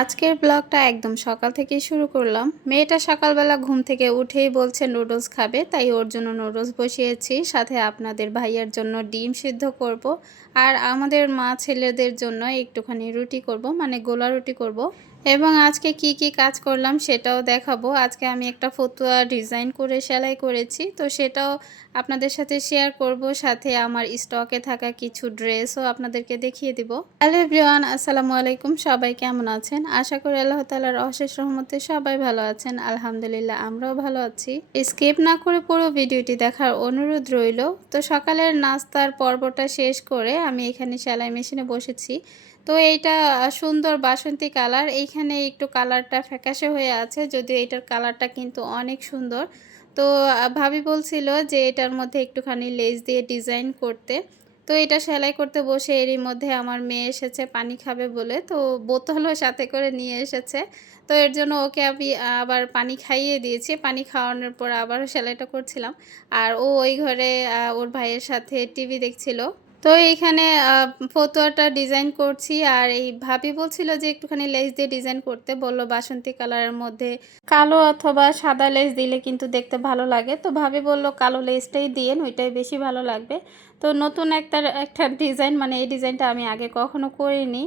আজকের ব্লগটা একদম সকাল থেকে শুরু করলাম। মেয়েটা সকালবেলা ঘুম থেকে উঠেই বলছে নুডলস খাবে। তাই ওর জন্য নুডলস বসিয়েছি। সাথে আপনাদের ভাইয়ার জন্য ডিম সিদ্ধ করব। আর আমাদের মা ছেলেদের জন্য একটুখানি রুটি করব মানে গোলা রুটি করব। এবং আজকে কি কি কাজ করলাম সেটাও দেখাবো। আজকে আমি একটা ফতুয়া ডিজাইন করে, সেলাই করেছি। তো সেটাও আপনাদের সাথে শেয়ার করব। সাথে আমার স্টকে থাকা কিছু ড্রেসও আপনাদেরকে দেখিয়ে দিব। হ্যালো এভরিওয়ান আসসালামু আলাইকুম। সবাই কেমন আছেন? আশা করি আল্লাহ তালার অশেষ রহমতে সবাই ভালো আছেন। আলহামদুলিল্লাহ, আমরাও ভালো আছি। স্কিপ না করে পুরো ভিডিওটি দেখার অনুরোধ রইল। তো সকালের নাস্তার পর্বটা শেষ করে আমি এখানে সেলাই মেশিনে বসেছি। তো এইটা সুন্দর বাসন্তী কালার। এইখানে একটু কালারটা ফ্যাকাশে হয়ে আছে, যদিও এটার কালারটা কিন্তু অনেক সুন্দর। তো ভাবি বলছিল যে এটার মধ্যে একটুখানি লেস দিয়ে ডিজাইন করতে। তো এটা সেলাই করতে বসে এরই মধ্যে আমার মেয়ে এসেছে পানি খাবে বলে, তো বোতলও সাথে করে নিয়ে এসেছে। তো এর জন্য ওকে আমি আবার পানি খাইয়ে দিয়েছি। পানি খাওয়ানোর পর আবার সেলাইটা করছিলাম। আর ও ওই ঘরে ওর ভাইয়ের সাথে টিভি দেখছিল। তো এইখানে ফতোয়াটা ডিজাইন করছি আর এই ভাবি বলছিল যে একটুখানি লেস দিয়ে ডিজাইন করতে। বলল বাসন্তী কালারের মধ্যে কালো অথবা সাদা লেস দিলে কিন্তু দেখতে ভালো লাগে। তো ভাবি বলল কালো লেসটাই দিয়ে ওইটাই বেশি ভালো লাগবে। তো নতুন একটা একটা ডিজাইন মানে এই ডিজাইনটা আমি আগে কখনো করিনি।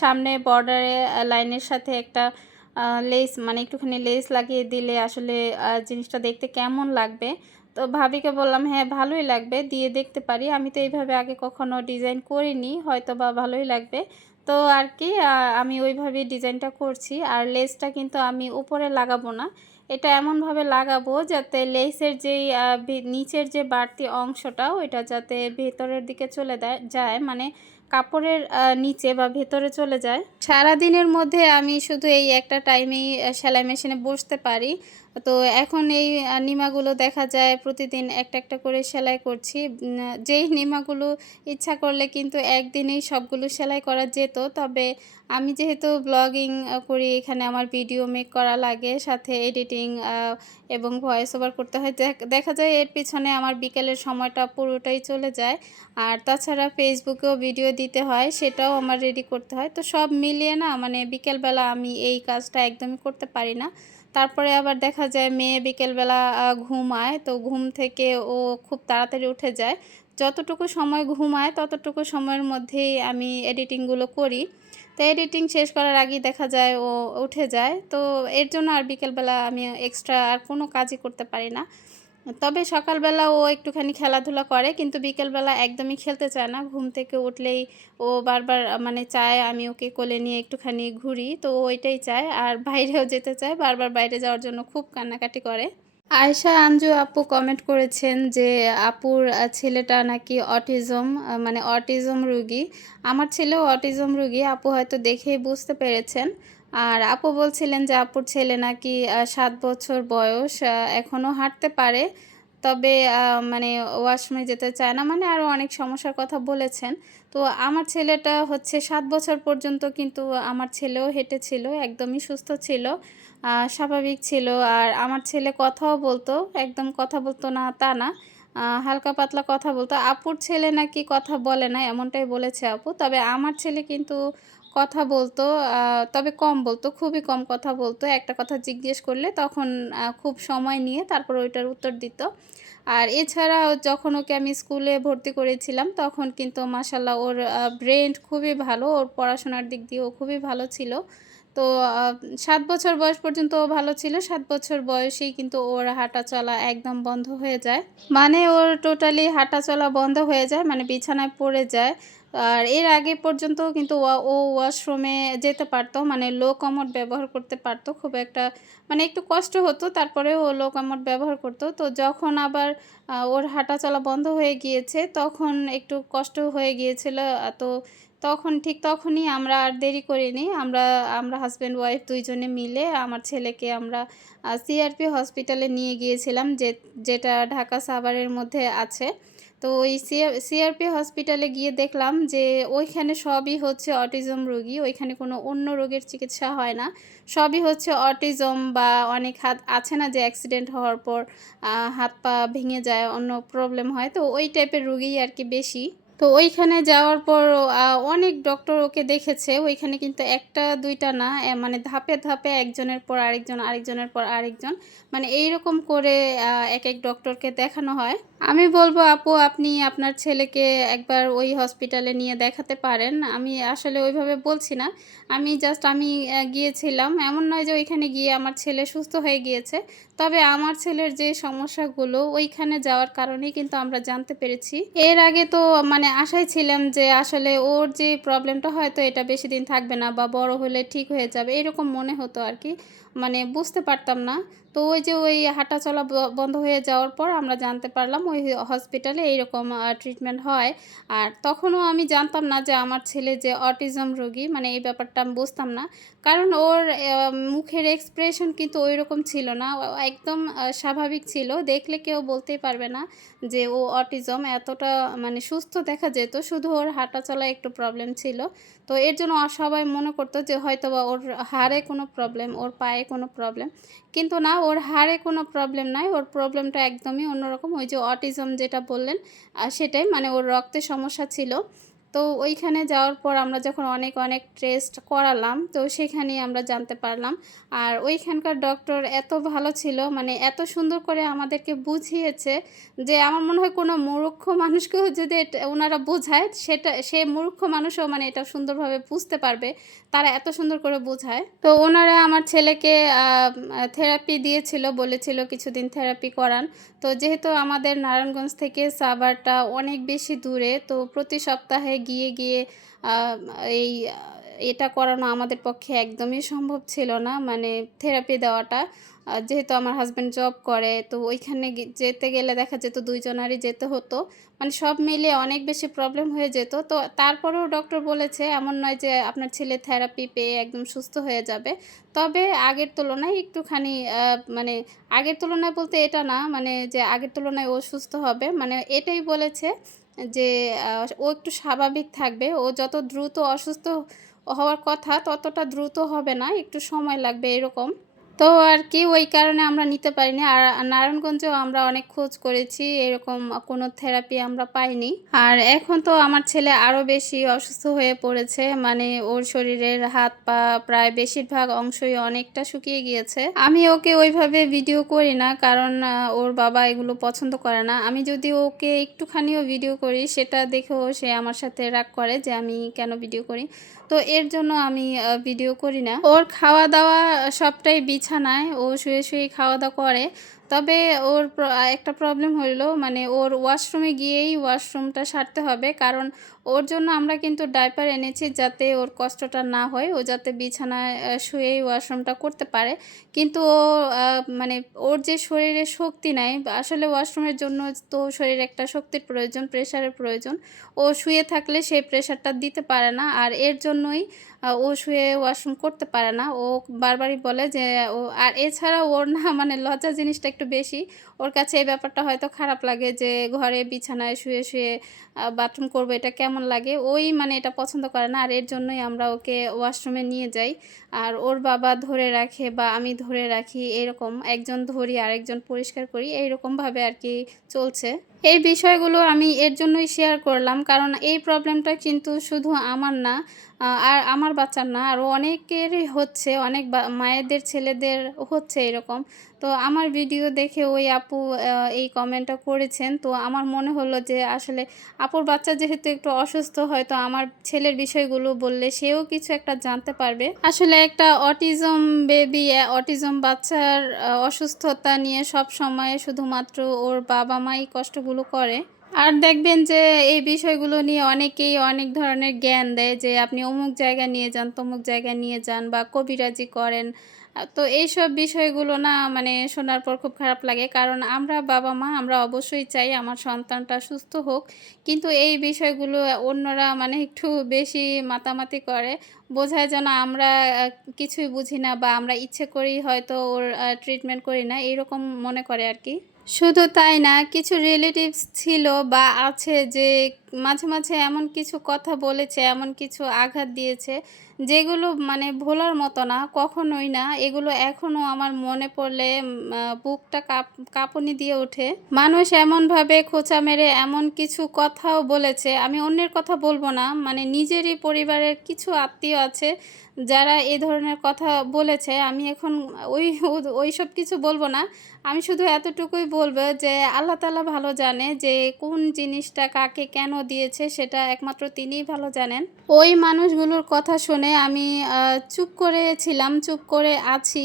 সামনে বর্ডারে লাইনের সাথে একটা লেস মানে একটুখানি লেস লাগিয়ে দিলে আসলে জিনিসটা দেখতে কেমন লাগবে। তো ভাবিকে বললাম হ্যাঁ ভালোই লাগবে, দিয়ে দেখতে পারি। আমি তো এইভাবে আগে কখনো ডিজাইন করিনি হয়তো বা ভালোই লাগবে। তো আর কি আমি ওইভাবেই ডিজাইনটা করছি। আর লেসটা কিন্তু আমি উপরে লাগাবো না, এটা এমনভাবে লাগাবো যাতে লেসের যেই নিচের যে বাড়তি অংশটা, ওইটা যাতে ভেতরের দিকে চলে যায়। মানে কাপড়ের নিচে বা ভেতরে চলে যায়। সারা দিনের মধ্যে আমি শুধু এই একটা টাইমেই সেলাই মেশিনে বসতে পারি। তো এখন এই নিমাগুলো দেখা যায় প্রতিদিন একটা একটা করে সেলাই করছি। যেই নিমাগুলো ইচ্ছা করলে কিন্তু একদিনেই সবগুলো সেলাই করা যেত। তবে আমি যেহেতু ব্লগিং করি, এখানে আমার ভিডিও মেক করা লাগে, সাথে এডিটিং এবং ভয়েস ওভার করতে হয়। দেখা যায় এর পিছনে আমার বিকেলের সময়টা পুরোটাই চলে যায়। আর তাছাড়া ফেসবুকেও ভিডিও দিতে হয়, সেটাও আমার রেডি করতে হয়। তো সব মিলিয়ে না মানে বিকেলবেলা আমি এই কাজটা একদমই করতে পারি না। তারপরে আবার দেখা যায় মেয়ে বিকেলবেলা ঘুমায়। তো ঘুম থেকে ও খুব তাড়াতাড়ি উঠে যায়। যতটুকু সময় ঘুমায়, ততটুকু সময়ের মধ্যেই আমি এডিটিংগুলো করি। তো এডিটিং শেষ করার আগেই দেখা যায় ও উঠে যায়। তো এর জন্য আর বিকেলবেলা আমি এক্সট্রা আর কোনো কাজই করতে পারি না। তবে সকালবেলা ও একটুখানি খেলাধুলা করে, কিন্তু বিকেলবেলা একদমই খেলতে চায় না। ঘুম থেকে উঠলেই ও বারবার মানে চায় আমি ওকে কোলে নিয়ে একটুখানি ঘুরি, তো ওইটাই চায়। আর বাইরেও যেতে চায়, বারবার বাইরে যাওয়ার জন্য খুব কান্নাকাটি করে। আয়শা আঞ্জু আপু কমেন্ট করেছেন যে, আপুর ছেলেটা নাকি অটিজম মানে অটিজম রুগী। আমার ছেলেও অটিজম রুগী, আপু হয়তো দেখেই বুঝতে পেরেছেন। আর আপু বলছিলেন যে আপুর ছেলে নাকি সাত বছর বয়স এখনও হাঁটতে পারে। তবে মানে ওয়াশরুমে যেতে চায় না মানে আরও অনেক সমস্যার কথা বলেছেন। তো আমার ছেলেটা হচ্ছে সাত বছর পর্যন্ত কিন্তু আমার ছেলেও হেঁটেছিল, একদমই সুস্থ ছিল স্বাভাবিক ছিল। আর আমার ছেলে কথাও বলতো, একদম কথা বলতো না তা না হালকা পাতলা কথা বলতো। আপুর ছেলে নাকি কথা বলে না, এমনটাই বলেছে আপু। তবে আমার ছেলে কিন্তু কথা বলতো তবে কম বলতো, খুবই কম কথা বলতো। একটা কথা জিজ্ঞেস করলে তখন খুব সময় নিয়ে তারপর ওইটার উত্তর দিত। আর এছাড়া যখন ওকে আমি স্কুলে ভর্তি করেছিলাম, তখন কিন্তু মাসাল্লাহ ওর ব্রেন খুবই ভালো, ওর পড়াশোনার দিক দিয়েও খুবই ভালো ছিল। তো সাত বছর বয়স পর্যন্ত ও ভালো ছিল, সাত বছর বয়সেই কিন্তু ওর হাঁটা চলা একদম বন্ধ হয়ে যায়। মানে ওর টোটালি হাঁটা চলা বন্ধ হয়ে যায় মানে বিছানায় পড়ে যায়। আর এর আগে পর্যন্ত কিন্তু ও ওয়াশরুমে যেতে পারতো মানে লো কমোড ব্যবহার করতে পারতো, খুব একটা মানে একটু কষ্ট হতো তারপরে ও লো কমোড ব্যবহার করতো। তো যখন আবার ওর হাঁটা চলা বন্ধ হয়ে গিয়েছে, তখন একটু কষ্ট হয়ে গিয়েছিল তো তখন, ঠিক তখনই আমরা আর দেরি করিনি। আমরা আমরা হাজব্যান্ড ওয়াইফ দুইজনে মিলে আমার ছেলেকে আমরা সিআরপি হসপিটালে নিয়ে গিয়েছিলাম, যে, যেটা ঢাকা সাভারের মধ্যে আছে। তো ওই সিআরপি হসপিটালে গিয়ে দেখলাম যে ওইখানে সবই হচ্ছে অটিজম রোগী, ওইখানে কোনো অন্য রোগের চিকিৎসা হয় না। সবই হচ্ছে অটিজম বা অনেক হাত, আছে না যে অ্যাক্সিডেন্ট হওয়ার পর হাত পা ভেঙে যায়, অন্য প্রবলেম হয়, তো ওই টাইপের রোগী আর কি বেশি। তো ওইখানে যাওয়ার পর অনেক ডক্টর ওকে দেখেছে। ওইখানে কিন্তু একটা, দুইটা না মানে ধাপে ধাপে একজনের পর আরেকজন, আরেকজনের পর আরেকজন। মানে এইরকম করে এক এক ডক্টরকে দেখানো হয়। আমি বলব, আপু, আপনি আপনার ছেলেকে একবার ওই হসপিটালে নিয়ে দেখাতে পারেন। আমি আসলে ওইভাবে বলছি না। আমি জাস্ট আমি গিয়েছিলাম। এমন নয় যে ওইখানে গিয়ে আমার ছেলে সুস্থ হয়ে গিয়েছে। তবে আমার ছেলের যে সমস্যাগুলো, ওইখানে যাওয়ার কারণেই কিন্তু আমরা জানতে পেরেছি। এর আগে তো মানে আশায় ছিলাম যে আসলে ওর যে প্রবলেমটা হয়তো এটা বেশি দিন থাকবে না বা বড় হলে ঠিক হয়ে যাবে, এরকম মনে হতো আর কি। মানে বুঝতে পারতাম না। তো ওই যে ওই হাঁটা চলা বন্ধ হয়ে যাওয়ার পর আমরা জানতে পারলাম ওই হসপিটালে এইরকম ট্রিটমেন্ট হয়। আর তখনও আমি জানতাম না যে আমার ছেলে যে অটিজম রোগী মানে এই ব্যাপারটা আমি বুঝতাম না। কারণ ওর মুখের এক্সপ্রেশন কিন্তু ওই রকম ছিল না। একদম স্বাভাবিক ছিল। দেখলে কেউ বলতেই পারবে না যে ও অটিজম এতটা মানে সুস্থ দেখা যেত। শুধু ওর হাঁটা চলা একটু প্রবলেম ছিল। তো এর জন্য সবাই মনে করতো যে হয়তো বা ওর হাড়ে কোনো প্রবলেম ওর পায়ে কোনো প্রবলেম কিন্তু না, ওর হাড়ে কোনো প্রবলেম নাই। ওর প্রবলেমটা একদমই অন্যরকম। ওই যে অটিজম যেটা বললেন সেটাই। মানে ওর রক্তে সমস্যা ছিল। তো ওইখানে যাওয়ার পর আমরা যখন অনেক অনেক টেস্ট করালাম, তো সেখানেই আমরা জানতে পারলাম। আর ওইখানকার ডক্টর এত ভালো ছিল মানে এত সুন্দর করে আমাদেরকে বুঝিয়েছে যে আমার মনে হয় কোনো মূর্খ মানুষকেও যদি ওনারা বোঝায়, সেটা, সে মূর্খ মানুষও মানে এটা সুন্দরভাবে বুঝতে পারবে, তারা এত সুন্দর করে বোঝায়। তো ওনারা আমার ছেলেকে থেরাপি দিয়েছিল, বলেছিল কিছুদিন থেরাপি করান। তো যেহেতু আমাদের নারায়ণগঞ্জ থেকে সাভারটা অনেক বেশি দূরে, তো প্রতি সপ্তাহে গিয়ে গিয়ে এই, এটা করানো আমাদের পক্ষে একদমই সম্ভব ছিল না মানে থেরাপি দেওয়াটা। যেহেতু আমার হাজব্যান্ড জব করে, তো ওইখানে যেতে গেলে দেখা যেত দুইজনারই যেতে হতো। মানে সব মিলে অনেক বেশি প্রবলেম হয়ে যেত। তো তারপরেও ডক্টর বলেছে, এমন নয় যে আপনার ছেলে থেরাপি পেয়ে একদম সুস্থ হয়ে যাবে। তবে আগের তুলনায় একটুখানি মানে আগের তুলনায় বলতে এটা না মানে যে আগের তুলনায় ও সুস্থ হবে। মানে এটাই বলেছে যে ও একটু স্বাভাবিক থাকবে। ও যত দ্রুত অসুস্থ হওয়ার কথা ততটা দ্রুত হবে না। একটু সময় লাগবে এরকম। তো আর কি, ওই কারণে আমরা নিতে পারিনি। আর নারায়ণগঞ্জেও আমরা অনেক খোঁজ করেছি, এরকম কোনো থেরাপি আমরা পাইনি। আর এখন তো আমার ছেলে আরও বেশি অসুস্থ হয়ে পড়েছে মানে ওর শরীরের হাত পা প্রায় বেশিরভাগ অংশই অনেকটা শুকিয়ে গিয়েছে। আমি ওকে ওইভাবে ভিডিও করি না, কারণ ওর বাবা এগুলো পছন্দ করে না। আমি যদি ওকে একটুখানিও ভিডিও করি, সেটা দেখেও সে আমার সাথে রাগ করে যে আমি কেন ভিডিও করি। তো এর জন্য আমি ভিডিও করি না। ওর খাওয়া দাওয়া সবটাই বিছানায়, ও শুয়ে শুয়ে খাওয়া দাওয়া করে। তবে ওর একটা প্রবলেম হইল মানে ওর ওয়াশরুমে গিয়েই ওয়াশরুমটা সারতে হবে। কারণ ওর জন্য আমরা কিন্তু ডাইপার এনেছি যাতে ওর কষ্টটা না হয়, ও যাতে বিছানায় শুয়েই ওয়াশরুমটা করতে পারে। কিন্তু ও মানে ওর যে শরীরে শক্তি নাই, আসলে ওয়াশরুমের জন্য তো শরীরে একটা শক্তির প্রয়োজন প্রেশারের প্রয়োজন। ও শুয়ে থাকলে সেই প্রেশারটা দিতে পারে না। আর এর জন্যই ও শুয়ে ওয়াশরুম করতে পারে না। ও বারবারই বলে যে, ও, আর এছাড়া ওর না মানে লজ্জা জিনিসটা একটু বেশি। ওর কাছে এই ব্যাপারটা হয়তো খারাপ লাগে যে, ঘরে বিছানায় শুয়ে শুয়ে বাথরুম করব, এটা কেমন লাগে? ওই মানে এটা পছন্দ করে না, আর এর জন্যই আমরা ওকে ওয়াশরুমে নিয়ে যাই। আর ওর বাবা ধরে রাখে বা আমি ধরে রাখি, এরকম একজন ধরি, আরেকজন পরিষ্কার করি, এইরকমভাবে আর কি চলছে। এই বিষয়গুলো আমি এর জন্যই শেয়ার করলাম, কারণ এই প্রবলেমটা কিন্তু শুধু আমার না আর আমার বাচ্চার না, আরও অনেকেরই হচ্ছে, অনেক মায়েদের ছেলেদের হচ্ছে এরকম। তো আমার ভিডিও দেখে ওই আপু এই কমেন্টটা করেছেন। তো আমার মনে হলো যে আসলে আপুর বাচ্চা যেহেতু একটু অসুস্থ হয়তো আমার ছেলের বিষয়গুলো বললে সেও কিছু একটা জানতে পারবে। আসলে একটা অটিজম বেবি অটিজম বাচ্চার অসুস্থতা নিয়ে সব সময় শুধুমাত্র ওর বাবা মাই কষ্টগুলো করে। আর দেখবেন যে এই বিষয়গুলো নিয়ে অনেকেই অনেক ধরনের জ্ঞান দেয় যে আপনি অমুক জায়গায় নিয়ে যান, তমুক জায়গায় নিয়ে যান বা কবিরাজি করেন। তো এইসব বিষয়গুলো না মানে শোনার পর খুব খারাপ লাগে। কারণ আমরা বাবা মা, আমরা অবশ্যই চাই আমার সন্তানটা সুস্থ হোক। কিন্তু এই বিষয়গুলো অন্যরা মানে একটু বেশি মাতামাতি করে। বোঝায় যেন আমরা কিছুই বুঝি না বা আমরা ইচ্ছে করেই হয়তো ওর ট্রিটমেন্ট করি না। এইরকম মনে করে আর কি। শুধু তাই না কিছু রিলেটিভস ছিল বা আছে যে মাঝে মাঝে এমন কিছু কথা বলেছে, এমন কিছু আঘাত দিয়েছে, যেগুলো মানে ভোলার মতো না, কখনোই না। এগুলো এখনও আমার মনে পড়লে বুকটা কাপ, কাঁপুনি দিয়ে ওঠে। মানুষ এমনভাবে খোঁচা মেরে এমন কিছু কথাও বলেছে। আমি অন্যের কথা বলব না মানে নিজেরই পরিবারের কিছু আত্মীয় আছে যারা এই ধরনের কথা বলেছে। আমি এখন ওই ওই সব কিছু বলব না। আমি শুধু এতটুকুই বলব যে, আল্লাহ তালা ভালো জানে যে কোন জিনিসটা কাকে কেন দিয়েছে, সেটা একমাত্র তিনিই ভালো জানেন। ওই মানুষগুলোর কথা শুনে আমি চুপ করেছিলাম চুপ করে আছি।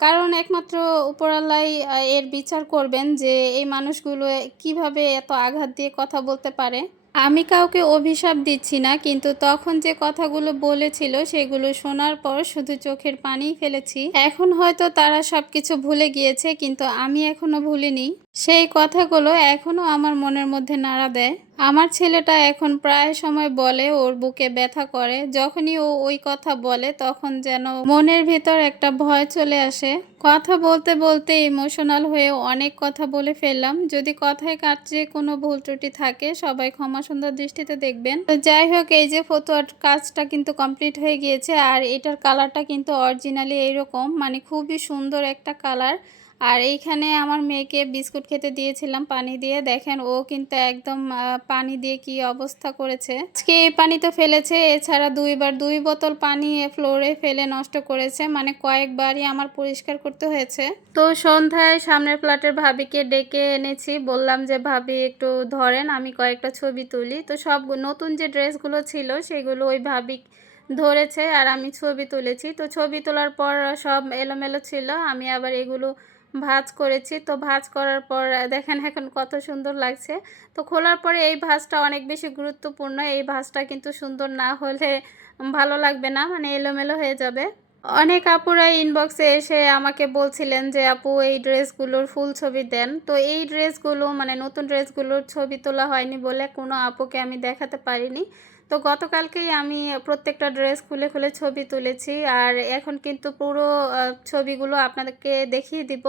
কারণ একমাত্র উপরাল্লাই এর বিচার করবেন যে এই মানুষগুলো কীভাবে এত আঘাত দিয়ে কথা বলতে পারে। আমি কাউকে অভিশাপ দিচ্ছি না, কিন্তু তখন যে কথাগুলো বলেছিল, সেগুলো শোনার পর শুধু চোখের পানিই ফেলেছি। এখন হয়তো তারা সবকিছু ভুলে গিয়েছে, কিন্তু আমি এখনও ভুলিনি। সেই কথাগুলো এখনও আমার মনের মধ্যে নাড়া দেয়। আমার ছেলেটা এখন প্রায় সময় বলে, ওর বুকে ব্যথা করে। যখনই ও ওই কথা বলে, তখন যেন মনের ভিতর একটা ভয় চলে আসে। কথা বলতে বলতে ইমোশনাল হয়ে অনেক কথা বলে ফেললাম। যদি কথায় কাটছে কোনো ভুল ত্রুটি থাকে, সবাই ক্ষমা সুন্দর দৃষ্টিতে দেখবেন। তো যাই হোক, এই যে ফটোয়ার কাজটা কিন্তু কমপ্লিট হয়ে গিয়েছে, আর এটার কালারটা কিন্তু অরিজিনালি এইরকম মানে খুবই সুন্দর একটা কালার আর এইখানে আমার মেয়েকে বিস্কুট খেতে দিয়েছিলাম পানি দিয়ে। দেখেন ও কিন্তু একদম পানি দিয়ে কি অবস্থা করেছে। আজকে এই পানি তো ফেলেছে, এছাড়া দুইবার দুই বোতল পানি ফ্লোরে ফেলে নষ্ট করেছে। মানে কয়েকবারই আমার পরিষ্কার করতে হয়েছে। তো সন্ধ্যায় সামনের ফ্ল্যাটের ভাবিকে ডেকে এনেছি। বললাম যে, ভাবি, একটু ধরেন, আমি কয়েকটা ছবি তুলি। তো সব নতুন যে ড্রেসগুলো ছিল, সেগুলো ওই ভাবি ধরেছে আর আমি ছবি তুলেছি। তো ছবি তোলার পর সব এলোমেলো ছিল। আমি আবার এগুলো ভাঁজ করেছি। তো ভাজ করার পর দেখেন এখন কত সুন্দর লাগছে। তো খোলার পরে এই ভাজটা অনেক বেশি গুরুত্বপূর্ণ। এই ভাজটা কিন্তু সুন্দর না হলে ভালো লাগবে না মানে এলোমেলো হয়ে যাবে। অনেক আপুরা ইনবক্সে এসে আমাকে বলছিলেন যে, আপু, এই ড্রেসগুলোর ফুল ছবি দেন। তো এই ড্রেসগুলো মানে নতুন ড্রেসগুলোর ছবি তোলা হয়নি বলে কোনো আপুকে আমি দেখাতে পারিনি। তো গতকালকেই আমি প্রত্যেকটা ড্রেস খুলে খুলে ছবি তুলেছি আর এখন কিন্তু পুরো ছবিগুলো আপনাদেরকে দেখিয়ে দিব।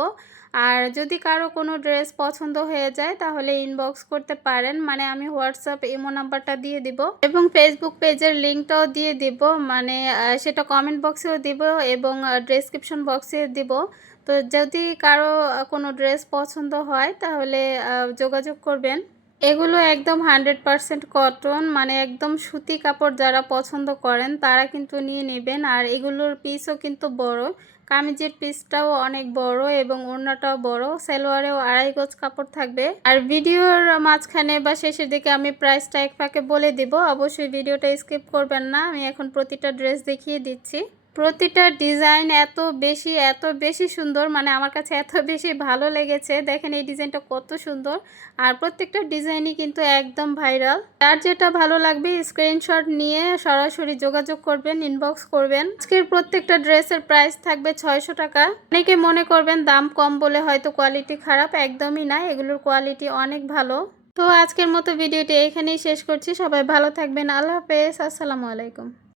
আর যদি কারও কোনো ড্রেস পছন্দ হয়ে যায় তাহলে ইনবক্স করতে পারেন। মানে আমি হোয়াটসঅ্যাপ ইমো নাম্বারটা দিয়ে দিব এবং ফেসবুক পেজের লিঙ্কটাও দিয়ে দিব। মানে সেটা কমেন্ট বক্সেও দিব এবং ডেসক্রিপশন বক্সে দিব। তো যদি কারও কোনো ড্রেস পছন্দ হয় তাহলে যোগাযোগ করবেন। এগুলো একদম হান্ড্রেড পারসেন্ট কটন মানে একদম সুতি কাপড় যারা পছন্দ করেন, তারা কিন্তু নিয়ে নেবেন। আর এগুলোর পিসও কিন্তু বড়। কামিজের পিসটাও অনেক বড় এবং ওড়নাটাও বড়। সালোয়ারেও আড়াই গজ কাপড় থাকবে। আর ভিডিওর মাঝখানে বা শেষের দিকে আমি প্রাইসটা এক ফাঁকে বলে দিব। অবশ্যই ভিডিওটা স্কিপ করবেন না। আমি এখন প্রতিটা ড্রেস দেখিয়ে দিচ্ছি। প্রতিটা ডিজাইন এত বেশি এত বেশি সুন্দর মানে আমার কাছে এত বেশি ভালো লেগেছে। দেখেন এই ডিজাইনটা কত সুন্দর। আর প্রত্যেকটা ডিজাইনই কিন্তু একদম ভাইরাল। আর যেটা ভালো লাগবে স্ক্রিনশট নিয়ে সরাসরি যোগাযোগ করবেন ইনবক্স করবেন। আজকের প্রত্যেকটা ড্রেসের প্রাইস থাকবে ছয়শো টাকা। অনেকে মনে করবেন দাম কম বলে হয়তো কোয়ালিটি খারাপ, একদমই না। এগুলোর কোয়ালিটি অনেক ভালো। তো আজকের মতো ভিডিওটি এখানেই শেষ করছি। সবাই ভালো থাকবেন। আল্লাহ হাফেজ। আসসালামু আলাইকুম।